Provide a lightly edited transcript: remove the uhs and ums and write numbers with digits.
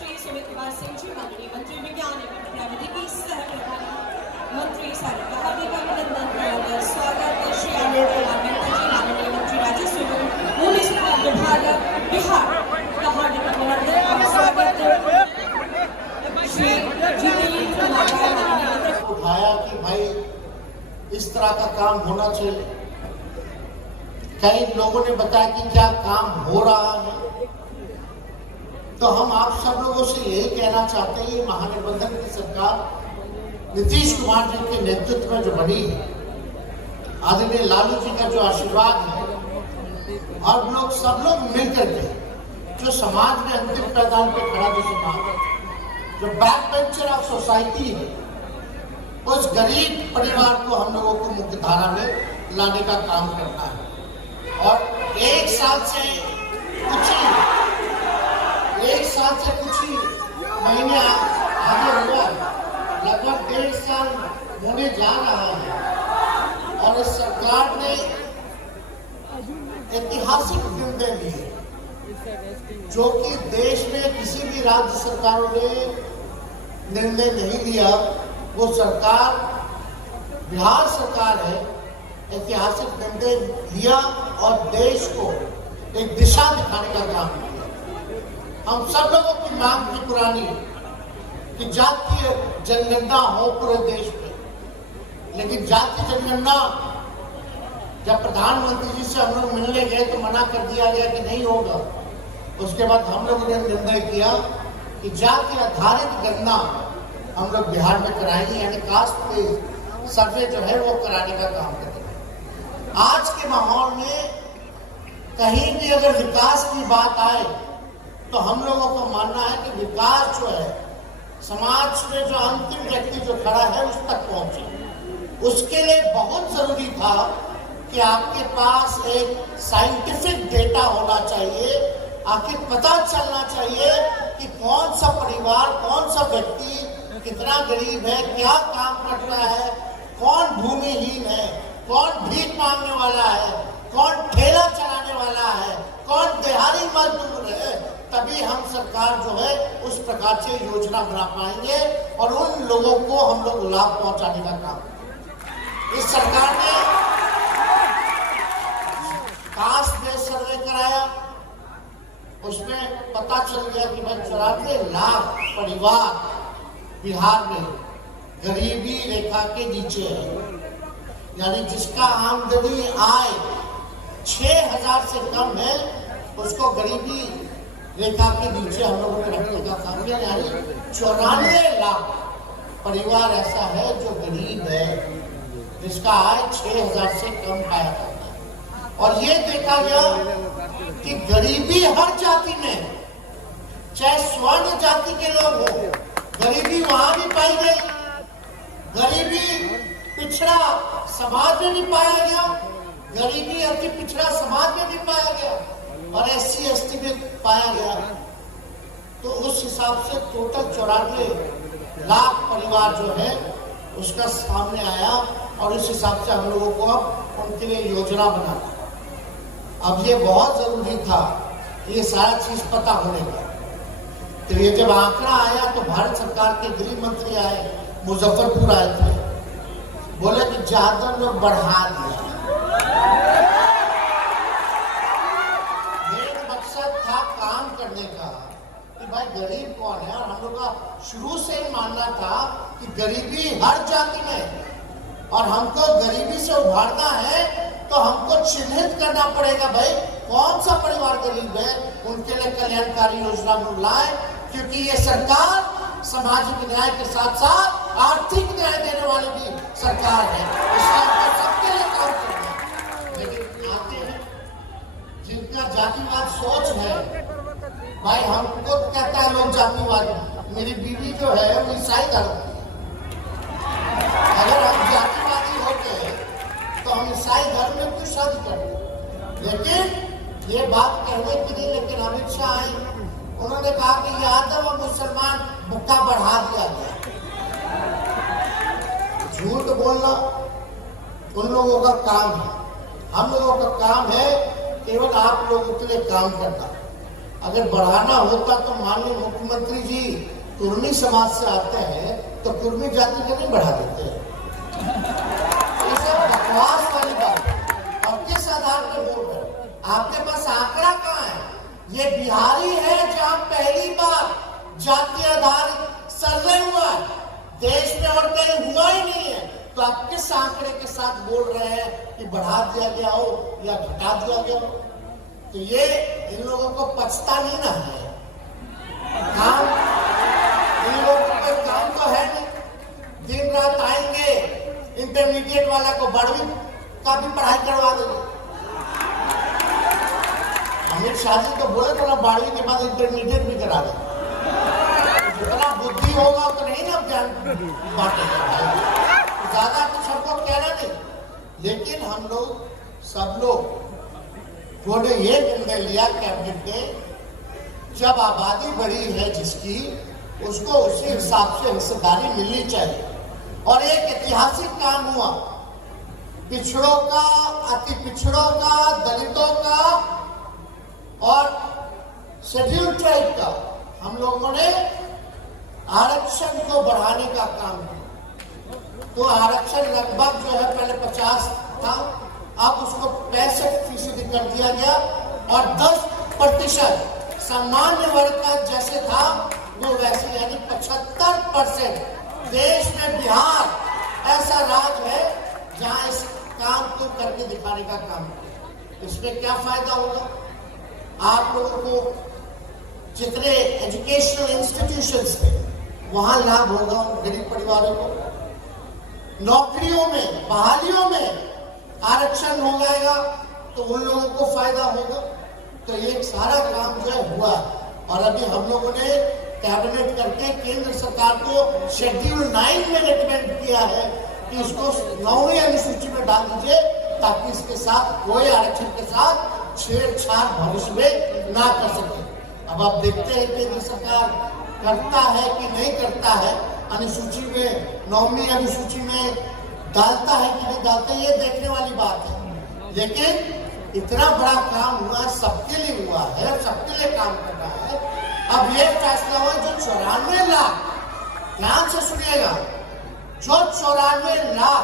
श्री सुमित कुमार सिंह जी, माननीय मंत्री विज्ञान एवं प्रौद्योगिकी सह प्रधान मंत्री सर का हार्दिक अभिनंदन और स्वागत। श्री आलोक कुमार मेहता जी, माननीय मंत्री राजस्व एवं भूमि सुधार विभाग बिहार का हार्दिक अभिनंदन और स्वागत। श्री उठाया कि भाई इस तरह का काम होना चाहिए। कई लोगों ने बताया कि क्या काम हो रहा है, तो हम आप सब लोगों से यही कहना चाहते हैं, महागठबंधन की सरकार नीतीश कुमार जी के नेतृत्व में जो बनी है, आदरणीय लालू जी का जो आशीर्वाद है, और लोग सब लोग मिलकर के जो समाज में अंतिम पैदान पे खड़ा जो समाज, जो बैक बेंचर ऑफ सोसाइटी है, उस गरीब परिवार को हम लोगों को मुख्य धारा में लाने का काम करना है। और एक साल से कुछ ही महीने आगे हुआ, लगभग 1.5 साल होने जा रहा है, और इस सरकार ने ऐतिहासिक निर्णय लिए जो कि देश में किसी भी राज्य सरकारों ने निर्णय नहीं लिया। वो सरकार बिहार सरकार है, ऐतिहासिक निर्णय लिया और देश को एक दिशा दिखाने का काम किया। हम सब लोगों की मांग थी पुरानी कि जातीय जनगणना हो पूरे देश में, लेकिन जातीय जनगणना जब प्रधानमंत्री जी से हम लोग मिलने गए तो मना कर दिया गया कि नहीं होगा। उसके बाद हम लोगों ने निर्णय किया कि जाति आधारित गणना हम लोग बिहार में कराएंगे, यानी कास्ट पे सर्वे जो है वो कराने का काम करेंगे। आज के माहौल में कहीं भी अगर विकास की बात आए तो हम लोगों को मानना है कि विकास जो है समाज में जो अंतिम व्यक्ति जो खड़ा है उस तक पहुंचे। उसके लिए बहुत जरूरी था कि आपके पास एक साइंटिफिक डेटा होना चाहिए, आखिर पता चलना चाहिए कि कौन सा परिवार, कौन सा व्यक्ति कितना गरीब है, क्या काम कर रहा है, कौन भूमिहीन है, कौन भीख मांगने वाला है, कौन ठेला चलाने वाला है, कौन दिहाड़ी मजदूर है। तभी हम सरकार जो है उस प्रकार से योजना बना पाएंगे और उन लोगों को हम लोग लाभ पहुंचाने का काम। इस सरकार ने कास्ट बेस्ड सर्वे कराया, उसमें पता चल गया कि भाई 94 लाख परिवार बिहार में गरीबी रेखा के नीचे है, यानी जिसका आमदनी आय 6,000 से कम है उसको गरीबी रेखा के नीचे हम लोगों ने रखने का काम किया। यानी 94 लाख परिवार ऐसा है जो गरीब है, जिसका आय 6,000 से कम पाया जाता है। और ये देखा गया कि गरीबी हर जाति में, चाहे स्वर्ण जाति के लोग हो, गरीबी वहां भी पाई गई। गरीबी पिछड़ा समाज में भी पाया गया, गरीबी अति पिछड़ा समाज में भी पाया गया, और SC ST में पाया गया। तो उस हिसाब से टोटल 94 लाख परिवार जो है उसका सामने आया, और उस हिसाब से हम लोगों को अब उनके लिए योजना बनाना। अब ये बहुत जरूरी था ये सारा चीज पता होने का। तो ये जब आंकड़ा आया तो भारत सरकार के गृह मंत्री आए, मुजफ्फरपुर आए थे, बोले कि ज्यादा लोग बढ़ा दिया। मेन मकसद था काम करने का कि भाई गरीब कौन है, और हम लोग का शुरू से ही मानना था कि गरीबी हर जाति में, और हमको गरीबी से उभारना है तो हमको चिन्हित करना पड़ेगा भाई कौन सा परिवार गरीब है, उनके लिए कल्याणकारी योजना लाए, क्योंकि ये सरकार सामाजिक न्याय के साथ साथ आर्थिक न्याय देने वाली भी सरकार है। इसका हमको सबके लिए काम करना है। लेकिन आते हैं जिनका जातिवाद सोच है, भाई हमको कहता है लोग जातिवादी। मेरी बीवी जो है वो ईसाई धर्म की है। अगर हम जातिवादी होते तो हम ईसाई धर्म में क्यों शादी करते। लेकिन ये बात कहने के लिए लेकिन अमित शाह आए, उन्होंने कहा कि यादव और मुसलमान मुक्का बढ़ा दिया गया। झूठ बोलना उन लोगों का काम है, हम लोगों का काम है केवल आप लोगों के लिए काम करना। अगर बढ़ाना होता तो माननीय मुख्यमंत्री जी कुर्मी समाज से आते हैं तो कुर्मी जाति को नहीं बढ़ा देते। ये सब बकवास वाली बात है। और किस आधार पर बोल रहे हैं? आपके पास आंकड़ा कहाँ है? ये बिहारी है जहां पहली बार जाति आधारित सर्वे हुआ है, देश में और कहीं हुआ ही नहीं है। तो आप किस आंकड़े के साथ बोल रहे हैं कि बढ़ा दिया गया हो या घटा दिया गया हो? तो ये इन लोगों को पछता नहीं ना है काम। इन लोगों को कोई काम तो है नहीं, दिन रात आएंगे, इंटरमीडिएट वाला को 12वीं का भी पढ़ाई करवा देंगे। अमित शाह जी तो बोले थे ना 12वीं के बाद इंटरमीडिएट भी करा देंगे। जितना बुद्धि होगा उतना नहीं ना ज्ञान बांटेगा भाई। ज्यादा कुछ हमको कहना नहीं, लेकिन हम लोग सब लोग ने ये निर्णय लिया कैबिनेट ने, जब आबादी बढ़ी है जिसकी, उसको उसी हिसाब से हिस्सेदारी मिलनी चाहिए। और एक ऐतिहासिक काम हुआ, पिछड़ों का, अति पिछड़ों का, दलितों का और शेड्यूल ट्राइब का हम लोगों ने आरक्षण को बढ़ाने का काम किया। तो आरक्षण लगभग जो है पहले 50 था, अब उसको 65% कर दिया गया और 10% सामान्य वर्ग का जैसे था वो वैसे, यानी 75%। देश में बिहार ऐसा राज्य है जहां इस काम को करके दिखाने का काम है। इसमें क्या फायदा होगा? आप लोगों को जितने एजुकेशनल इंस्टीट्यूशंस थे वहां लाभ होगा, गरीब परिवारों को नौकरियों में, बहालियों में आरक्षण हो जाएगा तो उन लोगों को फायदा होगा। तो ये सारा काम जो है हुआ। और अभी हम लोगों ने कैबिनेट करके केंद्र सरकार को शेड्यूल 9 में रिकमेंड किया है कि उसको 9वीं अनुसूची में डाल दीजिए, ताकि इसके साथ कोई आरक्षण के साथ छेड़छाड़ भविष्य में ना कर सके। अब आप देखते हैं केंद्र सरकार करता है कि नहीं करता है, अनुसूची में 9वीं अनुसूची में डालता है कि नहीं डालता, ये देखने वाली बात है। लेकिन इतना बड़ा काम हुआ, सबके लिए हुआ है, सबके लिए काम कर रहा है। अब ये फैसला हुआ जो 94 लाख, ध्यान से सुनिएगा, जो 94 लाख